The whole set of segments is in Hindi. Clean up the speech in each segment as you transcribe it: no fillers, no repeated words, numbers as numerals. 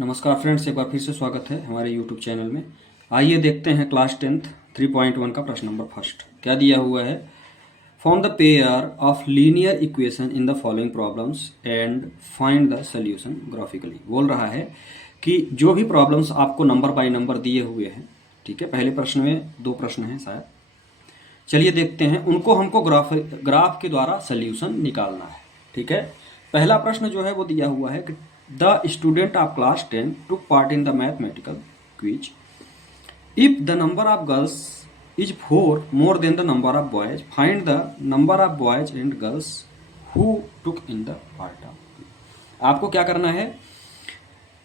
नमस्कार फ्रेंड्स, एक बार फिर से स्वागत है हमारे यूट्यूब चैनल में। आइए देखते हैं क्लास 10th 3.1 का प्रश्न नंबर फर्स्ट। क्या दिया हुआ है? Found the pair of linear equation in the following problems and find the solution graphically. बोल रहा है कि जो भी प्रॉब्लम्स आपको नंबर बाय नंबर दिए हुए हैं, ठीक है, पहले प्रश्न में 2 प्रश्न हैं शायद, चलिए देखते हैं, उनको हमको ग्राफ के द्वारा सोल्यूशन निकालना है। ठीक है, पहला प्रश्न जो है वो दिया हुआ है कि the student of class 10 took part in the mathematical quiz. If the number of girls is 4 more then the number of boys, find the number of boys and girls who took in the part of. आपको क्या करना है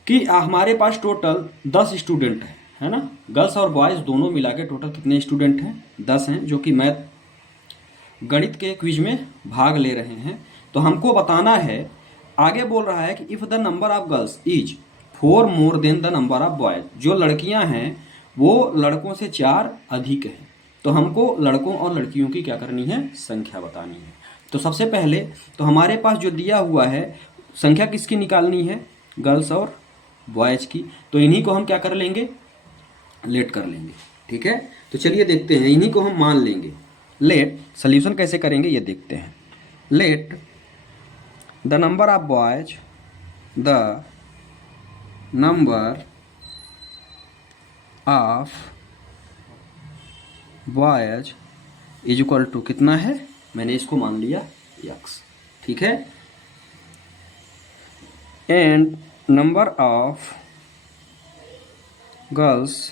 कि हमारे पास टोटल 10 स्टूडेंट है ना, गर्ल्स और बॉयज दोनों मिला के टोटल कितने स्टूडेंट हैं? 10 हैं, जो कि मैथ गणित के क्विज में भाग ले रहे हैं। तो हमको बताना है, आगे बोल रहा है कि if the number of girls is 4 more then the number of boys, जो लड़कियां हैं वो लड़कों से 4 अधिक है। तो हमको लड़कों और लड़कियों की क्या करनी है? संख्या बतानी है। तो सबसे पहले तो हमारे पास जो दिया हुआ है संख्या किसकी निकालनी है? गर्ल्स और बॉयज की। तो इन्हीं को हम क्या कर लेंगे? लेट कर लेंगे। ठीक है, तो चलिए देखते हैं, इन्हीं को हम मान लेंगे। लेट सोल्यूशन कैसे करेंगे ये देखते हैं। Let the number of boys, the number of boys is equal to कितना है? मैंने इसको मान लिया x। ठीक है, and number of girls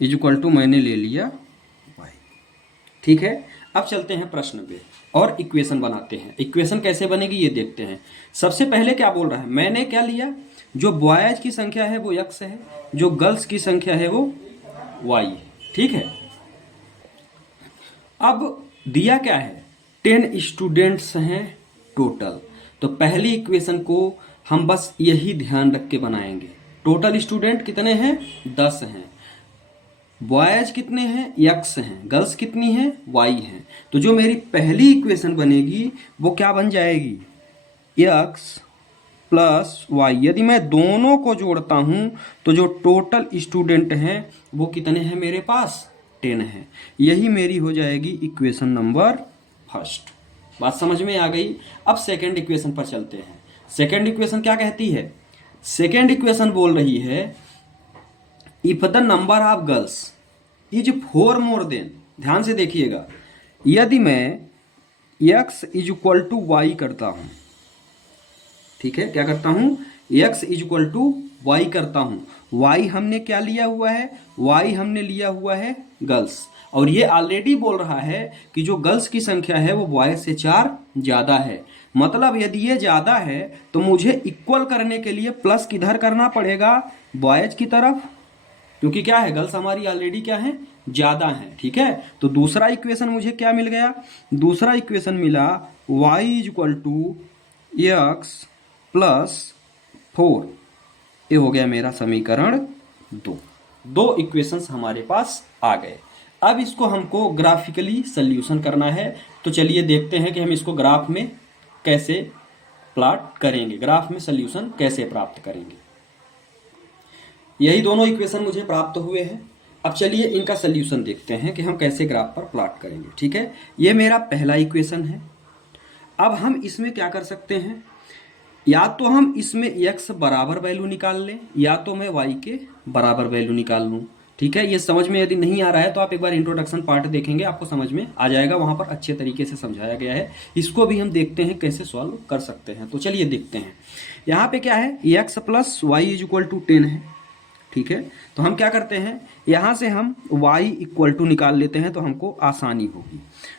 is equal to मैंने ले लिया y। ठीक है, अब चलते हैं प्रश्न पे और इक्वेशन बनाते हैं। इक्वेशन कैसे बनेगी ये देखते हैं। सबसे पहले क्या बोल रहा है? मैंने क्या लिया? जो बॉयज की संख्या है वो x है, जो गर्ल्स की संख्या है वो y है। ठीक है, अब दिया क्या है? 10 स्टूडेंट्स हैं टोटल। तो पहली इक्वेशन को हम बस यही ध्यान रख के बनाएंगे। टोटल स्टूडेंट कितने हैं? 10 हैं। बॉयज कितने हैं? x हैं। गर्ल्स कितनी हैं? y हैं। तो जो मेरी पहली इक्वेशन बनेगी वो क्या बन जाएगी? x plus y। यदि मैं दोनों को जोड़ता हूं तो जो टोटल स्टूडेंट हैं वो कितने हैं मेरे पास? 10 हैं। यही मेरी हो जाएगी इक्वेशन नंबर फर्स्ट। बात समझ में आ गई? अब सेकेंड इक्वेशन पर चलते हैं। सेकेंड इक्वेशन क्या कहती है? सेकेंड इक्वेशन बोल रही है if the number of girls is 4 more than, ध्यान से देखिएगा, यदि मैं x is equal to Y करता हूं, ठीक है, क्या करता हूं? x is equal to Y करता हूं। y हमने क्या लिया हुआ है? y हमने लिया हुआ है गर्ल्स, और ये ऑलरेडी बोल रहा है कि जो गर्ल्स की संख्या है वो बॉयज से 4 ज्यादा है। मतलब यदि ये ज्यादा है तो मुझे इक्वल करने के लिए प्लस किधर करना पड़ेगा? बॉयज की तरफ, क्योंकि क्या है? गर्ल्स हमारी ऑलरेडी क्या है? ज्यादा है। ठीक है, तो दूसरा इक्वेशन मुझे क्या मिल गया? दूसरा इक्वेशन मिला y is equal to X plus 4। ये हो गया मेरा समीकरण 2। 2 इक्वेशंस हमारे पास आ गए। अब इसको हमको ग्राफिकली सोल्यूशन करना है। तो चलिए देखते हैं कि हम इसको ग्राफ में कैसे प्लॉट करेंगे, ग्राफ में सोल्यूशन कैसे प्राप्त करेंगे। यही दोनों इक्वेशन मुझे प्राप्त हुए हैं। अब चलिए इनका सोल्यूशन देखते हैं कि हम कैसे ग्राफ पर प्लॉट करेंगे। ठीक है, ये मेरा पहला इक्वेशन है। अब हम इसमें क्या कर सकते हैं? या तो हम इसमें x बराबर वैल्यू निकाल लें, या तो मैं y के बराबर वैल्यू निकाल लूँ। ठीक है, ये समझ में यदि नहीं आ रहा है तो आप एक बार इंट्रोडक्शन पार्ट देखेंगे, आपको समझ में आ जाएगा। वहां पर अच्छे तरीके से समझाया गया है। इसको भी हम देखते हैं कैसे सॉल्व कर सकते हैं। तो चलिए देखते हैं। यहाँ पे क्या है? x plus Y is equal to 10 है। ठीक है, तो हम क्या करते हैं, यहां से हम y इक्वल टू निकाल लेते हैं तो हमको आसानी होगी।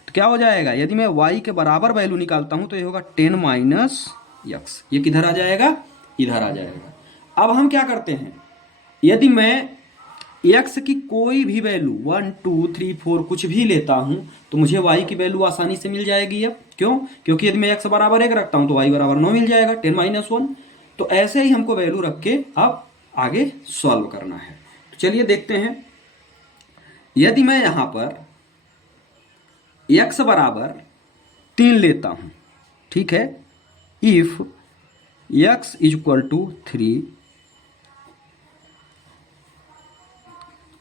तो क्या हो जाएगा? यदि मैं y के बराबर वैल्यू निकालता हूं तो ये होगा 10 माइनस x। ये किधर आ जाएगा? इधर आ जाएगा। अब हम क्या करते हैं, यदि मैं x की कोई भी वैल्यू 1 2 3 4 कुछ भी लेता हूं तो मुझे y की वैल्यू आसानी से मिल जाएगी। अब क्यों? क्योंकि यदि मैं x बराबर 1 रखता हूं तो y बराबर 9 मिल जाएगा, 10 माइनस 1। तो ऐसे ही हमको वैल्यू रख के अब आगे सॉल्व करना है। तो चलिए देखते हैं। यदि मैं यहां पर x बराबर 3 लेता हूं, ठीक है, if x is equal to 3,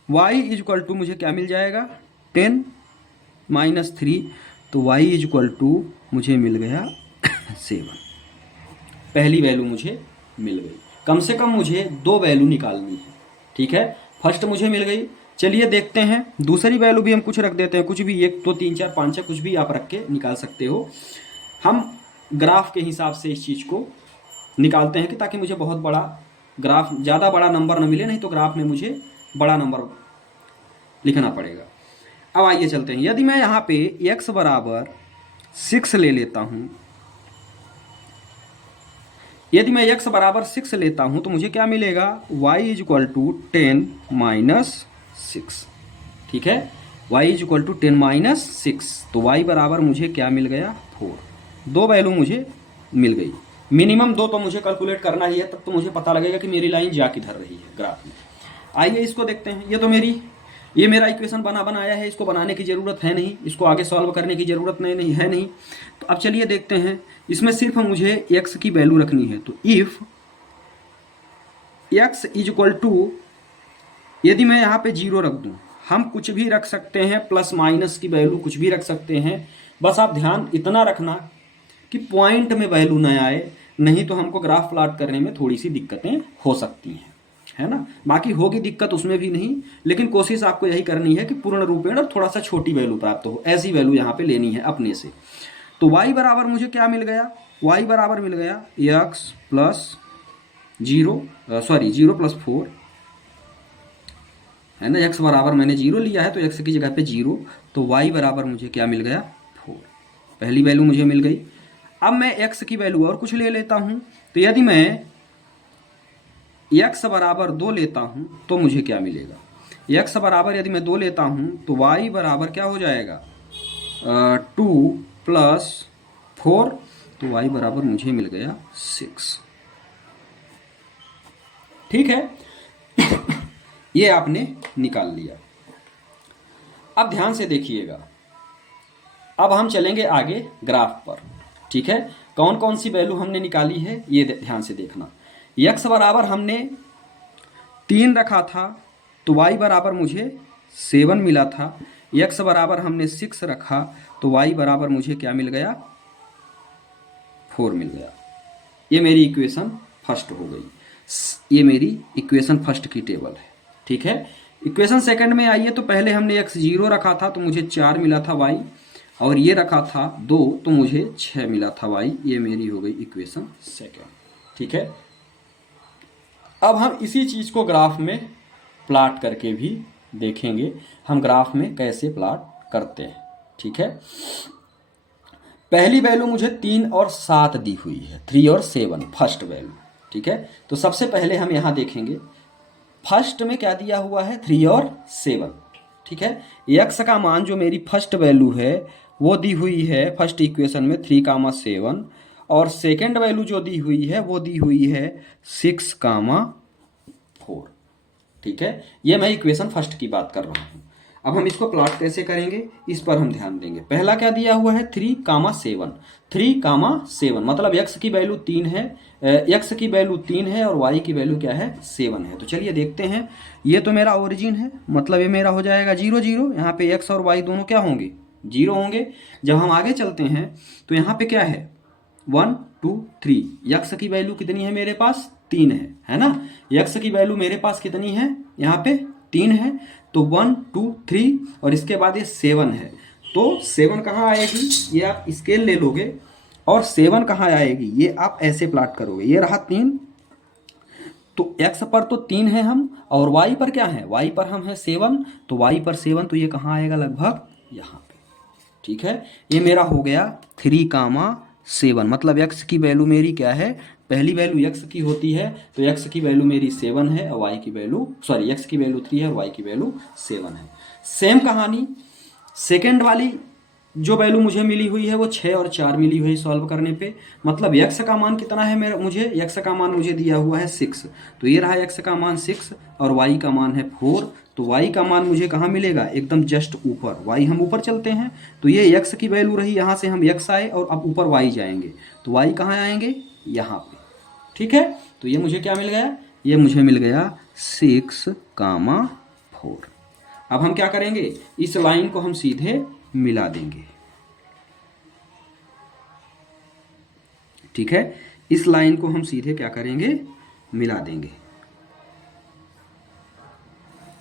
y is equal to मुझे क्या मिल जाएगा 10 माइनस 3, तो y इज इक्वल टू मुझे मिल गया 7। पहली वैल्यू मुझे मिल गई। कम से कम मुझे 2 वैल्यू निकालनी है, ठीक है। फर्स्ट मुझे मिल गई। चलिए देखते हैं दूसरी वैल्यू भी हम कुछ रख देते हैं, कुछ भी 1 2 3 4 5 6 कुछ भी आप रख के निकाल सकते हो। हम ग्राफ के हिसाब से इस चीज़ को निकालते हैं कि ताकि मुझे बहुत बड़ा ग्राफ, ज़्यादा बड़ा नंबर न मिले, नहीं तो ग्राफ में मुझे बड़ा नंबर लिखना पड़ेगा। अब आइए चलते हैं। यदि मैं यहाँ पे x बराबर 6 ले लेता हूँ, यदि मैं x बराबर 6 लेता हूँ तो मुझे क्या मिलेगा, y is equal to 10 minus 6, ठीक है। y is equal to 10 minus 6, तो y बराबर मुझे क्या मिल गया 4। 2 वैल्यू मुझे मिल गई। मिनिमम 2 तो मुझे कैलकुलेट करना ही है, तब तो मुझे पता लगेगा कि मेरी लाइन जा किधर रही है ग्राफ में। आइए इसको देखते हैं। ये मेरा इक्वेशन बनाया है, इसको बनाने की ज़रूरत है नहीं, इसको आगे सॉल्व करने की ज़रूरत नहीं। तो अब चलिए देखते हैं। इसमें सिर्फ मुझे x की वैल्यू रखनी है। तो if x is equal to, यदि मैं यहाँ पे 0 रख दूँ, हम कुछ भी रख सकते हैं, प्लस माइनस की वैल्यू कुछ भी रख सकते हैं। बस आप ध्यान इतना रखना कि पॉइंट में वैल्यू न आए, नहीं तो हमको ग्राफ प्लॉट करने में थोड़ी सी दिक्कतें हो सकती हैं, है ना। बाकी होगी दिक्कत उसमें भी नहीं, लेकिन कोशिश आपको यही करनी है कि पूर्ण रूपेण और थोड़ा सा छोटी वैल्यू प्राप्त हो, ऐसी वैल्यू यहाँ पे लेनी है अपने से। तो y बराबर मुझे क्या मिल गया, y बराबर मिल गया x प्लस 0 प्लस 4, है ना। x बराबर मैंने 0 लिया है तो x की जगह पे 0, तो y बराबर मुझे क्या मिल गया 4। पहली वैल्यू मुझे मिल गई। अब मैं x की वैल्यू और कुछ ले लेता हूँ। तो यदि मैं x बराबर 2 लेता हूँ तो मुझे क्या मिलेगा, x बराबर यदि मैं 2 लेता हूँ तो y बराबर क्या हो जाएगा 2 प्लस 4, तो y बराबर मुझे मिल गया 6, ठीक है। ये आपने निकाल लिया। अब ध्यान से देखिएगा, अब हम चलेंगे आगे ग्राफ पर, ठीक है। कौन कौन सी वैल्यू हमने निकाली है ये ध्यान से देखना। x बराबर हमने 3 रखा था तो y बराबर मुझे 7 मिला था। x बराबर हमने 6 रखा तो y बराबर मुझे क्या मिल गया 4 मिल गया। ये मेरी इक्वेशन फर्स्ट हो गई, ये मेरी इक्वेशन फर्स्ट की टेबल है, ठीक है। इक्वेशन सेकंड में आइए। तो पहले हमने x 0 रखा था तो मुझे 4 मिला था y, और ये रखा था 2 तो मुझे 6 मिला था y। ये मेरी हो गई इक्वेशन सेकंड, ठीक है। अब हम इसी चीज़ को ग्राफ में प्लॉट करके भी देखेंगे, हम ग्राफ में कैसे प्लॉट करते हैं, ठीक है। पहली वैल्यू मुझे 3 और 7 दी हुई है, 3 और 7 फर्स्ट वैल्यू, ठीक है। तो सबसे पहले हम यहाँ देखेंगे फर्स्ट में क्या दिया हुआ है 3 और 7, ठीक है। x का मान जो मेरी फर्स्ट वैल्यू है वो दी हुई है फर्स्ट इक्वेशन में 3, 7, और सेकेंड वैल्यू जो दी हुई है वो दी हुई है 6, 4, ठीक है। ये मैं इक्वेशन फर्स्ट की बात कर रहा हूँ। अब हम इसको प्लॉट कैसे करेंगे इस पर हम ध्यान देंगे। पहला क्या दिया हुआ है 3, 7, 3, 7, मतलब x की वैल्यू 3 है, x की वैल्यू 3 है और y की वैल्यू क्या है 7 है। तो चलिए देखते हैं। ये तो मेरा ओरिजिन है, मतलब ये मेरा हो जाएगा 0, 0। यहाँ पे x और y दोनों क्या होंगे 0 होंगे। जब हम आगे चलते हैं तो यहाँ पे क्या है 1, 2, 3, x की वैल्यू कितनी है मेरे पास 3 है ना। x की वैल्यू मेरे पास कितनी है यहाँ पे 3 है, तो 1, 2, 3 और इसके बाद ये 7 है। तो 7 कहाँ आएगी, ये आप स्केल ले लोगे और 7 कहाँ आएगी ये आप ऐसे प्लॉट करोगे। ये रहा 3, तो x पर तो 3 है हम, और y पर क्या है, y पर हम है 7, तो y पर 7, तो ये कहाँ आएगा लगभग यहाँ पे, ठीक है। ये मेरा हो गया 3, 7, मतलब x की वैल्यू मेरी क्या है, पहली वैल्यू x की होती है तो x की वैल्यू मेरी 7 है और y की वैल्यू x की वैल्यू 3 है और y की वैल्यू 7 है। सेम कहानी सेकेंड वाली जो वैल्यू मुझे मिली हुई है वो 6 और 4 मिली हुई है सॉल्व करने पे। मतलब x का मान कितना है मेरा, मुझे x का मान मुझे दिया हुआ है 6, तो ये रहा x का मान 6 और y का मान है 4। तो y का मान मुझे कहाँ मिलेगा, एकदम जस्ट ऊपर। y हम ऊपर चलते हैं तो ये x की वैल्यू रही, यहाँ से हम x आए और अब ऊपर y जाएंगे तो y कहाँ आएंगे यहाँ पे, ठीक है, तो ये मुझे क्या मिल गया, ये मुझे मिल गया 6,4। अब हम क्या करेंगे, इस लाइन को हम सीधे मिला देंगे। ठीक है, इस लाइन को हम सीधे क्या करेंगे, मिला देंगे।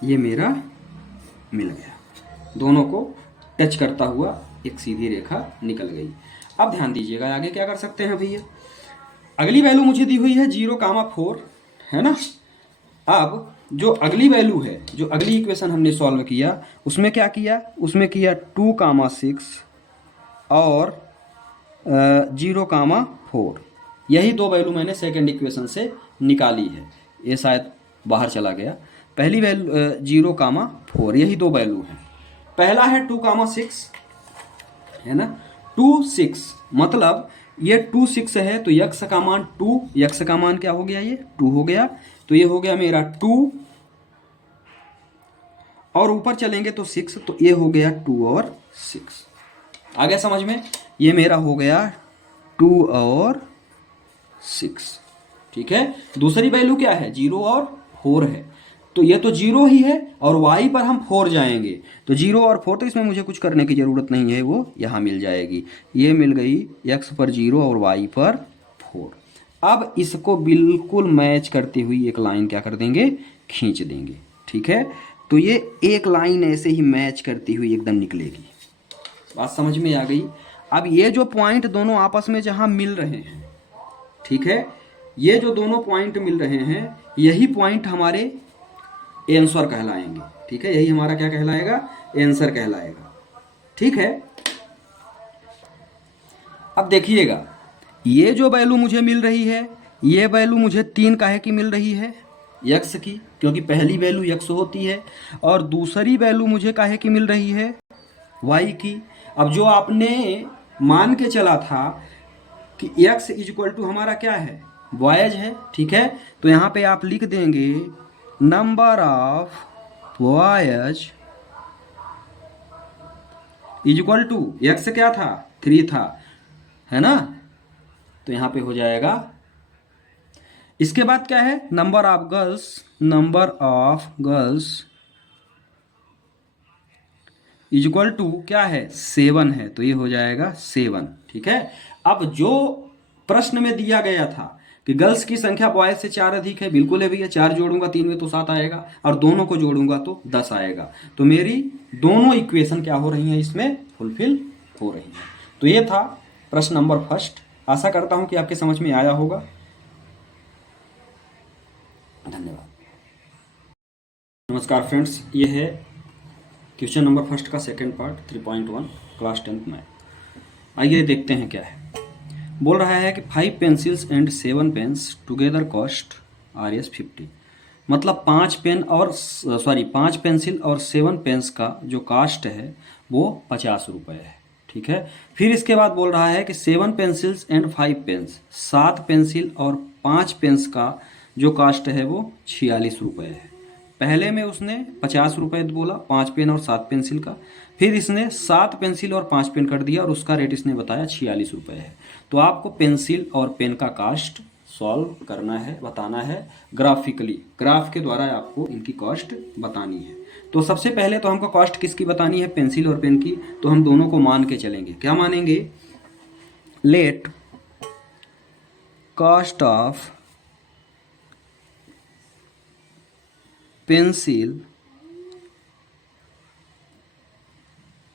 ये मेरा मिल गया, दोनों को टच करता हुआ एक सीधी रेखा निकल गई। अब ध्यान दीजिएगा आगे क्या कर सकते हैं भैया। अगली वैल्यू मुझे दी हुई है 0,4, है ना। अब जो अगली वैल्यू है, जो अगली इक्वेशन हमने सॉल्व किया, उसमें क्या किया, उसमें किया 2,6 और 0,4। यही दो वैल्यू मैंने सेकंड इक्वेशन से निकाली है। ये शायद बाहर चला गया। पहली वैल्यू 0,4, यही दो वैल्यू हैं। पहला है 2,6, है ना। 2,6 मतलब ये 2,6 है, तो यक्स का मान 2, यक्स का मान क्या हो गया, ये 2 हो गया। तो ये हो गया मेरा 2, और ऊपर चलेंगे तो 6, तो ये हो गया 2 और 6। आ गया समझ में, ये मेरा हो गया 2 और 6। ठीक है, दूसरी वैल्यू क्या है, 0 और 4 है। तो ये तो 0 ही है, और y पर हम 4 जाएंगे, तो 0 और 4, तो इसमें मुझे कुछ करने की ज़रूरत नहीं है, वो यहाँ मिल जाएगी। ये मिल गई x पर 0 और y पर 4। अब इसको बिल्कुल मैच करती हुई एक लाइन क्या कर देंगे, खींच देंगे। ठीक है, तो ये एक लाइन ऐसे ही मैच करती हुई एकदम निकलेगी। बात समझ में आ गई। अब ये जो पॉइंट दोनों आपस में जहाँ मिल रहे हैं, ठीक है, ये जो दोनों पॉइंट मिल रहे हैं, यही पॉइंट हमारे आंसर कहलाएंगे। ठीक है, यही हमारा क्या कहलाएगा, आंसर कहलाएगा। ठीक है, अब देखिएगा, ये जो वैल्यू मुझे मिल रही है, ये वैल्यू मुझे 3 काहे की मिल रही है, यक्स की, क्योंकि पहली वैल्यू यक्स होती है। और दूसरी वैल्यू मुझे काहे की मिल रही है, वाई की। अब जो आपने मान के चला था कि x इक्वल टू हमारा क्या है, बॉयज है। ठीक है, तो यहाँ पे आप लिख देंगे number of boys equal to x क्या था, 3 था, है ना। तो यहाँ पे हो जाएगा। इसके बाद क्या है, number of girls equal to क्या है, 7 है, तो ये हो जाएगा 7। ठीक है, अब जो प्रश्न में दिया गया था कि गर्ल्स की संख्या बॉयज से 4 अधिक है, बिल्कुल है भैया, 4 जोड़ूंगा 3 में तो 7 आएगा, और दोनों को जोड़ूंगा तो 10 आएगा। तो मेरी दोनों इक्वेशन क्या हो रही हैं, इसमें फुलफिल हो रही हैं। तो ये था प्रश्न नंबर फर्स्ट। आशा करता हूं कि आपके समझ में आया होगा। धन्यवाद। नमस्कार फ्रेंड्स, ये है क्वेश्चन नंबर फर्स्ट का second part 3.1 class 10th math. आइए देखते हैं क्या है। बोल रहा है कि 5 pencils and 7 pens together cost Rs50। मतलब 5 पेंसिल और 7 पेन्स का जो कास्ट है वो 50 रुपये है। ठीक है, फिर इसके बाद बोल रहा है कि 7 पेंसिल्स एंड 5 पेन्स, 7 पेंसिल और 5 पेन्स का जो कास्ट है वो 46 रुपये है। पहले में उसने 50 रुपये बोला 5 पेन और 7 पेंसिल का, फिर इसने 7 पेंसिल और 5 पेन कर दिया और उसका रेट इसने बताया 46 रुपये है। तो आपको पेंसिल और पेन का कास्ट सॉल्व करना है, बताना है ग्राफिकली, ग्राफ के द्वारा आपको इनकी कॉस्ट बतानी है। तो सबसे पहले तो हमको कॉस्ट किसकी बतानी है, पेंसिल और पेन की। तो हम दोनों को मान के चलेंगे। क्या मानेंगे, let cost of pencil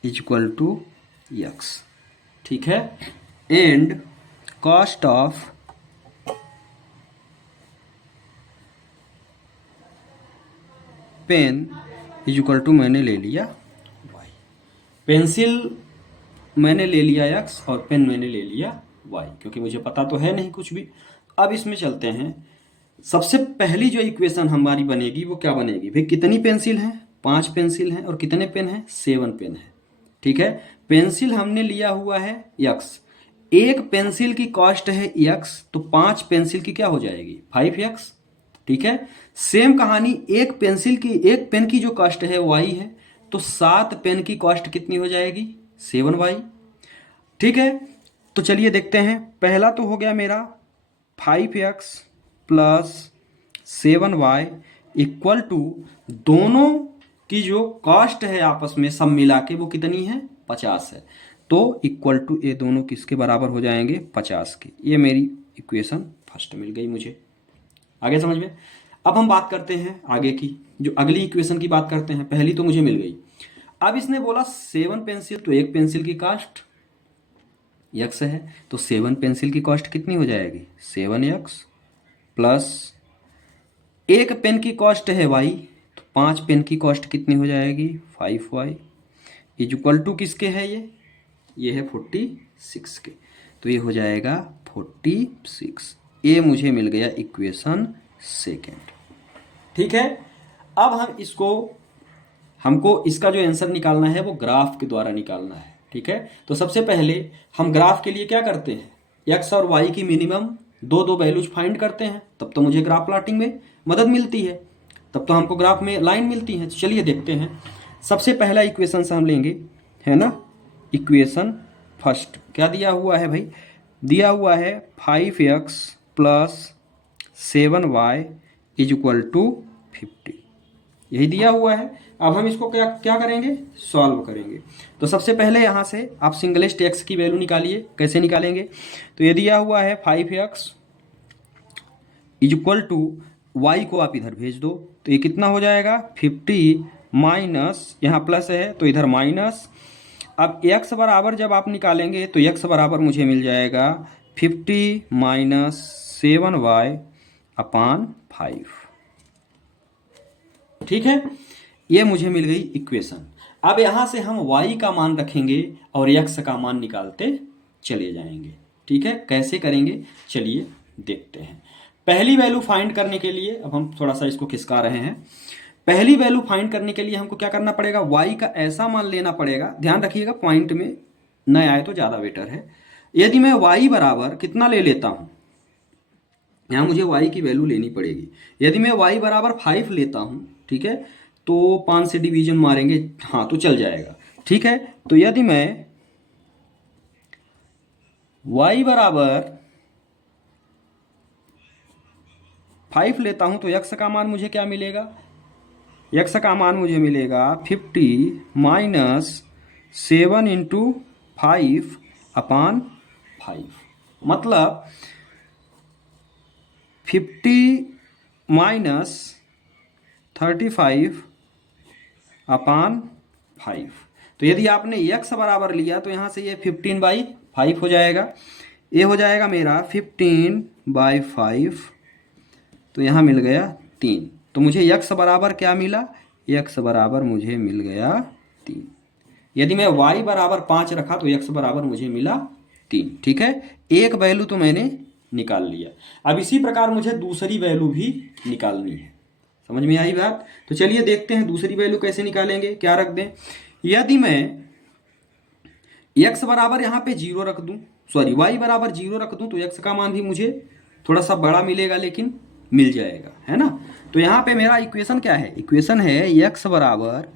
equal to x। ठीक है, and cost of pen equal to मैंने ले लिया y। पेंसिल मैंने ले लिया x और पेन मैंने ले लिया y, क्योंकि मुझे पता तो है नहीं कुछ भी। अब इसमें चलते हैं। सबसे पहली जो इक्वेशन हमारी बनेगी वो क्या बनेगी भाई, कितनी पेंसिल हैं, 5 पेंसिल हैं, और कितने पेन हैं, 7 पेन हैं। ठीक है, पेंसिल हमने लिया हुआ है x, एक पेंसिल की कॉस्ट है x, तो 5 पेंसिल की क्या हो जाएगी, 5x। ठीक है, सेम कहानी, एक पेन की जो कॉस्ट है y है, तो 7 पेन की कॉस्ट कितनी हो जाएगी, 7y। ठीक है, तो चलिए देखते हैं। पहला तो हो गया मेरा 5x plus 7y equal to, दोनों की जो कॉस्ट है आपस में सब मिला के वो कितनी है, 50 है। तो इक्वल टू ये दोनों किसके बराबर हो जाएंगे, 50 के। ये मेरी इक्वेशन फर्स्ट मिल गई मुझे। आगे समझ में। अब हम बात करते हैं आगे की, जो अगली इक्वेशन की बात करते हैं। पहली तो मुझे मिल गई। अब इसने बोला 7 पेंसिल, तो एक पेंसिल की कॉस्ट x है, तो 7 पेंसिल की कॉस्ट कितनी हो जाएगी, 7x प्लस एक पेन की कॉस्ट है y, तो 5 पेन की कॉस्ट कितनी हो जाएगी, 5y इज इक्वल टू किसके है ये है 46 के। तो ये हो जाएगा 46। ये मुझे मिल गया इक्वेशन सेकेंड। ठीक है। अब हमको इसका जो आंसर निकालना है वो ग्राफ के द्वारा निकालना है। ठीक है। तो सबसे पहले हम ग्राफ के लिए क्या करते हैं, x और y की मिनिमम दो वैल्यूज फाइंड करते हैं, तब तो मुझे ग्राफ प्लॉटिंग में मदद मिलती है, तब तो हमको ग्राफ में लाइन मिलती है। चलिए देखते हैं। सबसे पहला इक्वेशन से हम लेंगे, है ना, इक्वेशन फर्स्ट क्या दिया हुआ है भाई, दिया हुआ है 5x plus 7y is equal to 50, यही दिया हुआ है। अब हम इसको क्या करेंगे, सॉल्व करेंगे। तो सबसे पहले यहाँ से आप सिंगलेस्ट x की वैल्यू निकालिए। कैसे निकालेंगे, तो ये दिया हुआ है 5x is equal to y को आप इधर भेज दो, तो ये कितना हो जाएगा 50 माइनस, यहाँ प्लस है तो इधर माइनस। अब x बराबर जब आप निकालेंगे तो x बराबर मुझे मिल जाएगा 50 माइनस 7y अपान 5। ठीक है, ये मुझे मिल गई इक्वेशन। अब यहां से हम y का मान रखेंगे और x का मान निकालते चले जाएंगे। ठीक है, कैसे करेंगे चलिए देखते हैं। पहली वैल्यू फाइंड करने के लिए, अब हम थोड़ा सा इसको खिसका रहे हैं। पहली वैल्यू फाइंड करने के लिए हमको क्या करना पड़ेगा, y का ऐसा मान लेना पड़ेगा, ध्यान रखिएगा पॉइंट में न आए तो ज़्यादा बेटर है। यदि मैं y बराबर कितना ले लेता हूँ, यहाँ मुझे y की वैल्यू लेनी पड़ेगी। यदि मैं y बराबर 5 लेता हूँ, ठीक है, तो 5 से डिवीजन मारेंगे, हाँ तो चल जाएगा। ठीक है, तो यदि मैं y बराबर 5 लेता हूँ तो x का मान मुझे क्या मिलेगा, x का मान मुझे मिलेगा 50 माइनस 7 इंटू 5 अपान 5, मतलब 50 माइनस 35 अपान 5। तो यदि आपने x बराबर लिया तो यहाँ से ये 15/5 हो जाएगा, ये हो जाएगा मेरा 15/5, तो यहाँ मिल गया 3। तो मुझे x बराबर क्या मिला, x बराबर मुझे मिल गया 3। यदि मैं y बराबर 5 रखा तो x बराबर मुझे मिला 3। ठीक है, एक वैल्यू तो मैंने निकाल लिया। अब इसी प्रकार मुझे दूसरी वैल्यू भी निकालनी है। समझ में आई बात। तो चलिए देखते हैं दूसरी वैल्यू कैसे निकालेंगे। क्या रख दें, यदि मैं x बराबर यहाँ पे 0 रख दूं, सॉरी y बराबर 0 रख दूं, तो x का मान भी मुझे थोड़ा सा बड़ा मिलेगा लेकिन मिल जाएगा, है ना। तो यहाँ पे मेरा इक्वेशन क्या है, इक्वेशन है x बराबर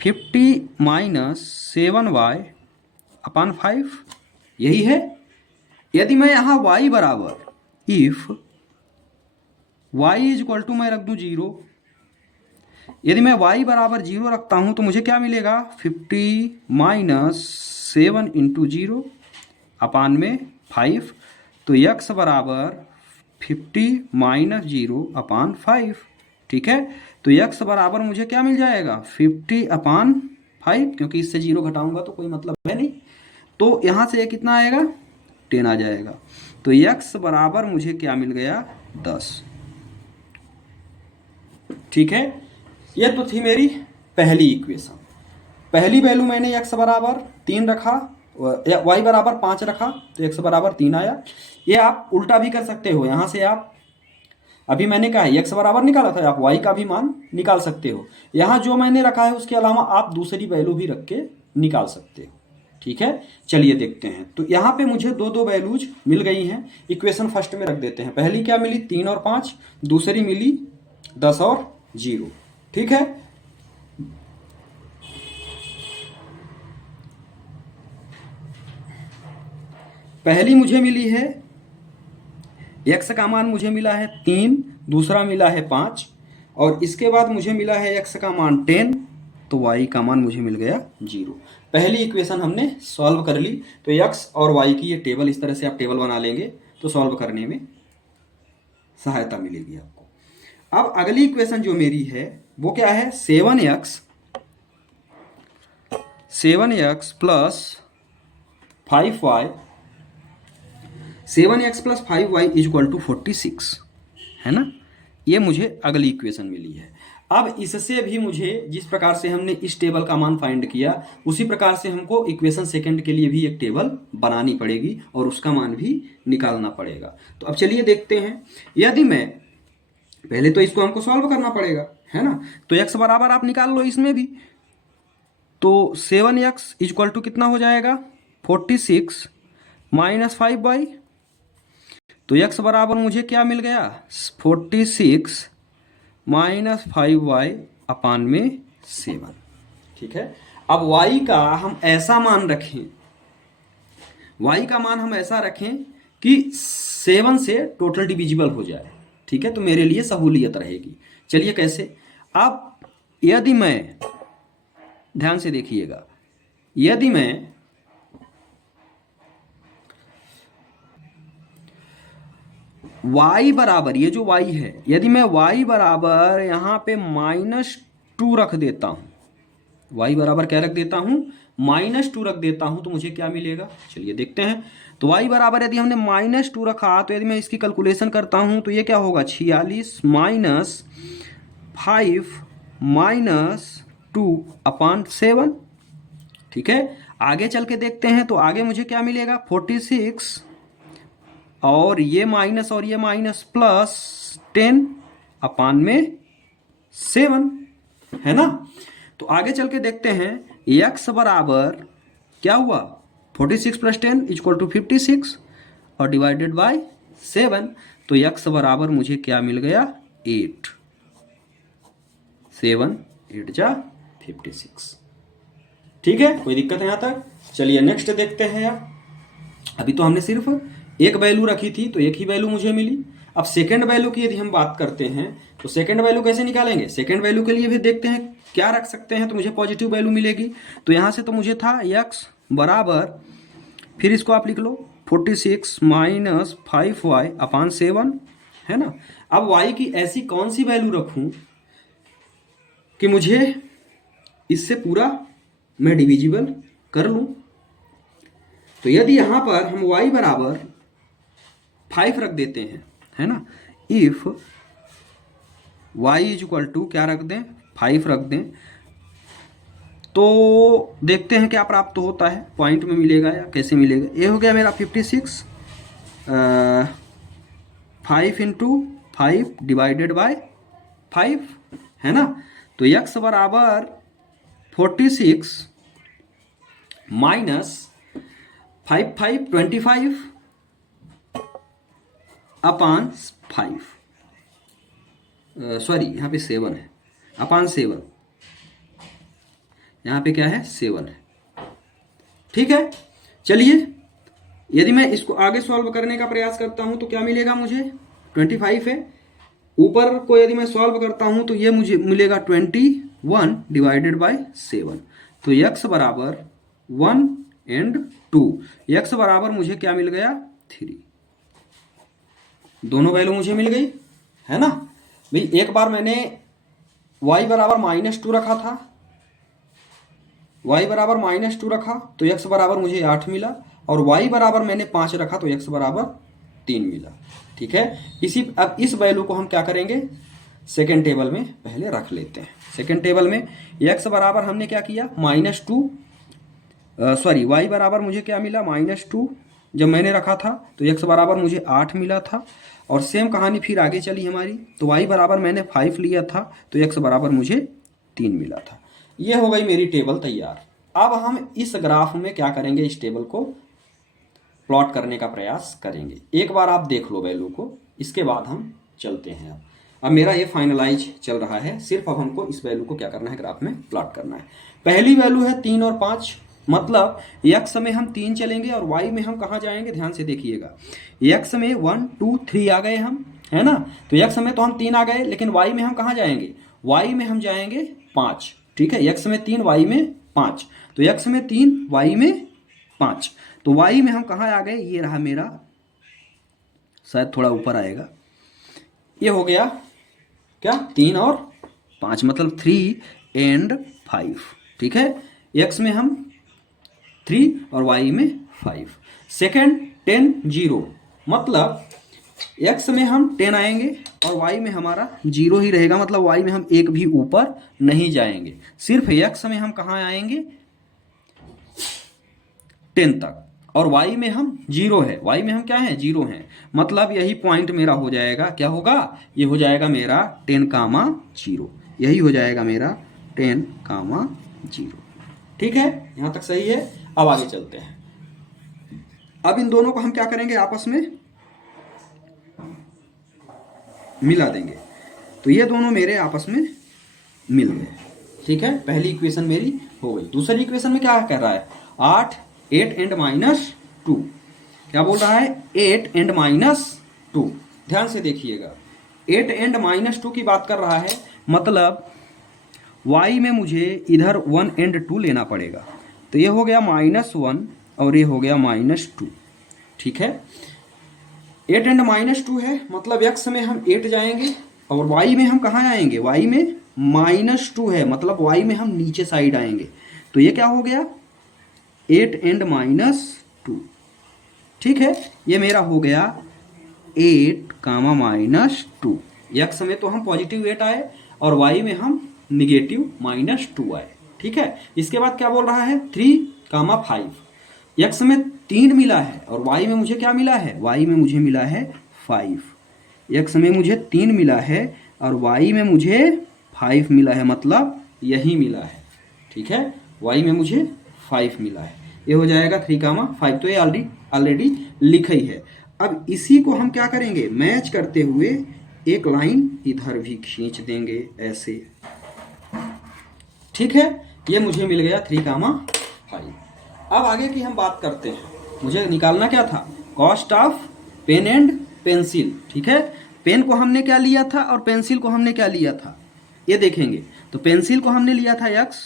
50 माइनस 7y अपान 5, यही है। यदि मैं यहाँ y बराबर if y is equal to मैं रख दूं 0, यदि मैं y बराबर 0 रखता हूं तो मुझे क्या मिलेगा 50 माइनस 7 इंटू 0 अपान में 5, तो x बराबर 50 माइनस 0 अपान 5। ठीक है, तो x बराबर मुझे क्या मिल जाएगा 50 अपान 5, क्योंकि इससे 0 घटाऊंगा तो कोई मतलब है नहीं, तो यहाँ से ये कितना आएगा 10 आ जाएगा। तो x बराबर मुझे क्या मिल गया 10। ठीक है, ये तो थी मेरी पहली इक्वेशन। पहली वैल्यू मैंने x बराबर 3 रखा, y बराबर 5 रखा, तो x बराबर 3 आया। ये आप उल्टा भी कर सकते हो, यहाँ से आप अभी मैंने कहा है x बराबर निकाला था, आप y का भी मान निकाल सकते हो। यहाँ जो मैंने रखा है उसके अलावा आप दूसरी वैल्यू भी रख के निकाल सकते हो। ठीक है, चलिए देखते हैं। तो यहाँ पे मुझे दो वैल्यूज मिल गई हैं, इक्वेशन फर्स्ट में रख देते हैं। पहली क्या मिली 3 और 5, दूसरी मिली 10 और 0। ठीक है, पहली मुझे मिली है x का मान मुझे मिला है 3, दूसरा मिला है 5, और इसके बाद मुझे मिला है x का मान 10, तो y का मान मुझे मिल गया 0। पहली इक्वेशन हमने सॉल्व कर ली। तो x और y की ये टेबल, इस तरह से आप टेबल बना लेंगे तो सॉल्व करने में सहायता मिलेगी आपको। अब अगली इक्वेशन जो मेरी है वो क्या है, 7x plus 5y, 7x plus 5y is equal to 46, है ना। ये मुझे अगली इक्वेशन मिली है। अब इससे भी मुझे, जिस प्रकार से हमने इस टेबल का मान फाइंड किया, उसी प्रकार से हमको इक्वेशन सेकंड के लिए भी एक टेबल बनानी पड़ेगी और उसका मान भी निकालना पड़ेगा। तो अब चलिए देखते हैं। यदि मैं पहले तो इसको हमको सॉल्व करना पड़ेगा, है ना। तो x बराबर आप निकाल लो इसमें भी। तो 7x इक्वल टू कितना हो जाएगा, 46 माइनस 5y। तो x बराबर मुझे क्या मिल गया, 46 माइनस 5y अपान में 7। ठीक है। अब y का हम ऐसा मान रखें, y का मान हम ऐसा रखें कि 7 से टोटल डिविजिबल हो जाए। ठीक है, तो मेरे लिए सहूलियत रहेगी। चलिए कैसे। अब यदि मैं, ध्यान से देखिएगा, यदि मैं y बराबर, ये जो y है, यदि मैं y बराबर यहाँ पे -2 रख देता हूँ, y बराबर क्या रख देता हूँ, -2 रख देता हूँ, तो मुझे क्या मिलेगा, चलिए देखते हैं। तो y बराबर यदि हमने -2 रखा, तो यदि मैं इसकी कैलकुलेशन करता हूँ तो ये क्या होगा, 46 माइनस 5 माइनस 2 अपान 7। ठीक है, आगे चल के देखते हैं। तो आगे मुझे क्या मिलेगा, 46 और ये माइनस और ये माइनस प्लस 10 अपान में 7, है ना। तो आगे चल के देखते हैं। x बराबर क्या हुआ, 46 प्लस 10 इक्वल टू 56 और डिवाइडेड बाय 7। तो x बराबर मुझे क्या मिल गया, 8। 7 8 जा 56। ठीक है, कोई दिक्कत है यहाँ तक। चलिए नेक्स्ट देखते हैं। अभी तो हमने सिर्फ एक वैल्यू रखी थी, तो एक ही वैल्यू मुझे मिली। अब सेकेंड वैल्यू की यदि हम बात करते हैं, तो सेकेंड वैल्यू कैसे निकालेंगे। सेकेंड वैल्यू के लिए भी देखते हैं क्या रख सकते हैं, तो मुझे पॉजिटिव वैल्यू मिलेगी। तो यहाँ से तो मुझे था x बराबर, फिर इसको आप लिख लो 46 माइनस 5y अपान 7, है ना। अब y की ऐसी कौन सी वैल्यू रखूं कि मुझे इससे पूरा मैं डिविजिबल कर लूं। तो यदि यहां पर हम y बराबर 5 रख देते हैं, है ना, if y is equal to क्या रख दें, 5 रख दें, तो देखते हैं क्या प्राप्त होता है, पॉइंट में मिलेगा या कैसे मिलेगा। ये हो गया मेरा 56, 5 इंटू 5 डिवाइडेड बाय 5, है ना। तो x बराबर 46 माइनस 5 5 25 अपान 5, सॉरी यहाँ पे 7 है, अपान 7, यहाँ पे क्या है 7 है। ठीक है, चलिए यदि मैं इसको आगे सॉल्व करने का प्रयास करता हूं तो क्या मिलेगा मुझे, 25 है। ऊपर को यदि मैं सॉल्व करता हूं तो ये मुझे मिलेगा 21 डिवाइडेड बाय 7। तो x बराबर 1 एंड 2, x बराबर मुझे क्या मिल गया, 3। दोनों वैल्यू मुझे मिल गई, है ना भाई। एक बार मैंने y बराबर -2 रखा था, y बराबर -2 रखा तो x बराबर मुझे 8 मिला, और y बराबर मैंने 5 रखा तो x बराबर 3 मिला। ठीक है, अब इस वैल्यू को हम क्या करेंगे, सेकेंड टेबल में पहले रख लेते हैं। सेकेंड टेबल में x बराबर हमने क्या किया, -2, सॉरी y बराबर मुझे क्या मिला, -2 जब मैंने रखा था, तो x बराबर मुझे 8 मिला था। और सेम कहानी फिर आगे चली हमारी, तो y बराबर मैंने 5 लिया था तो x बराबर मुझे 3 मिला था। ये हो गई मेरी टेबल तैयार। अब हम इस ग्राफ में क्या करेंगे, इस टेबल को प्लॉट करने का प्रयास करेंगे। एक बार आप देख लो वैल्यू को, इसके बाद हम चलते हैं। अब मेरा ये फाइनलाइज चल रहा है, सिर्फ अब हमको इस वैल्यू को क्या करना है, ग्राफ में प्लॉट करना है। पहली वैल्यू है 3 और 5, मतलब x में हम 3 चलेंगे और y में हम कहाँ जाएंगे, ध्यान से देखिएगा। x में 1 2 3 आ गए हम, है ना। तो x में तो हम 3 आ गए, लेकिन y में हम कहाँ जाएंगे, y में हम जाएंगे 5। ठीक है, x में 3 y में 5, तो x में 3 y में 5, तो y में हम कहाँ आ गए, ये रहा मेरा, शायद थोड़ा ऊपर आएगा, ये हो गया क्या 3 और 5, मतलब 3 and 5। ठीक है, x में हम 3 और y में 5। सेकेंड 10 0, मतलब x में हम 10 आएंगे और y में हमारा 0 ही रहेगा, मतलब y में हम एक भी ऊपर नहीं जाएंगे, सिर्फ x में हम कहाँ आएंगे 10 तक, और y में हम 0 है, y में हम क्या है 0 हैं, मतलब यही पॉइंट मेरा हो जाएगा, क्या होगा, ये हो जाएगा मेरा 10,0, यही हो जाएगा मेरा 10,0। ठीक है, यहां तक सही है। अब आगे चलते हैं। अब इन दोनों को हम क्या करेंगे, आपस में मिला देंगे, तो ये दोनों मेरे आपस में मिल गए। ठीक है, पहली इक्वेशन मेरी हो गई। दूसरी इक्वेशन में क्या कह रहा है, 8 एंड -2, क्या बोल रहा है, 8 एंड -2। ध्यान से देखिएगा, 8 एंड -2 की बात कर रहा है, मतलब y में मुझे इधर 1 एंड 2 लेना पड़ेगा, तो ये हो गया -1 और ये हो गया -2। ठीक है, 8 एंड -2 है, मतलब x में हम 8 जाएंगे और y में हम कहाँ आएंगे, y में -2 है, मतलब y में हम नीचे साइड आएंगे, तो ये क्या हो गया 8 एंड -2। ठीक है, ये मेरा हो गया 8 -2। x में तो हम पॉजिटिव 8 आए और y में हम निगेटिव -2 आए। ठीक है, इसके बाद क्या बोल रहा है 3, 5। x में 3 मिला है और y में मुझे क्या मिला है, y में मुझे मिला है 5। x में मुझे 3 मिला है और y में मुझे 5 मिला है, मतलब यही मिला है। ठीक है, y में मुझे 5 मिला है, ये हो जाएगा 3, 5, तो ये ऑलरेडी लिखा ही है। अब इसी को हम क्या करेंगे, मैच करते हुए एक लाइन इधर भी खींच देंगे ऐसे। ठीक है, ये मुझे मिल गया 3, 5। अब आगे की हम बात करते हैं, मुझे निकालना क्या था, cost of pen and pencil. ठीक है, पेन को हमने क्या लिया था और पेंसिल को हमने क्या लिया था, ये देखेंगे। तो पेंसिल को हमने लिया था x,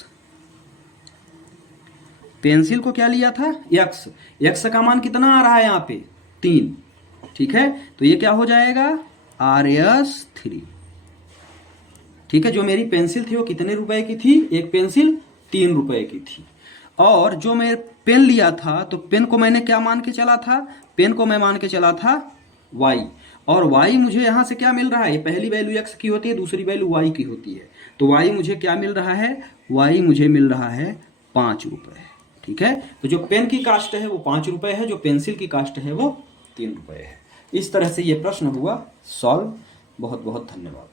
पेंसिल को क्या लिया था x, x का मान कितना आ रहा है यहाँ पे 3। ठीक है, तो ये क्या हो जाएगा RS3। ठीक है, जो मेरी पेंसिल थी वो कितने रुपए की थी, एक पेंसिल 3 रुपए की थी। और जो मैं पेन लिया था, तो पेन को मैंने क्या मान के चला था, पेन को मैं मान के चला था y, और y मुझे यहाँ से क्या मिल रहा है, ये पहली वैल्यू x की होती है, दूसरी वैल्यू y की होती है, तो y मुझे क्या मिल रहा है, y मुझे मिल रहा है 5 रुपए। ठीक है, तो जो पेन की कास्ट है वो 5 रुपए है, जो पेंसिल की कास्ट है वो 3 रुपए है। इस तरह से ये प्रश्न हुआ सॉल्व। बहुत बहुत धन्यवाद।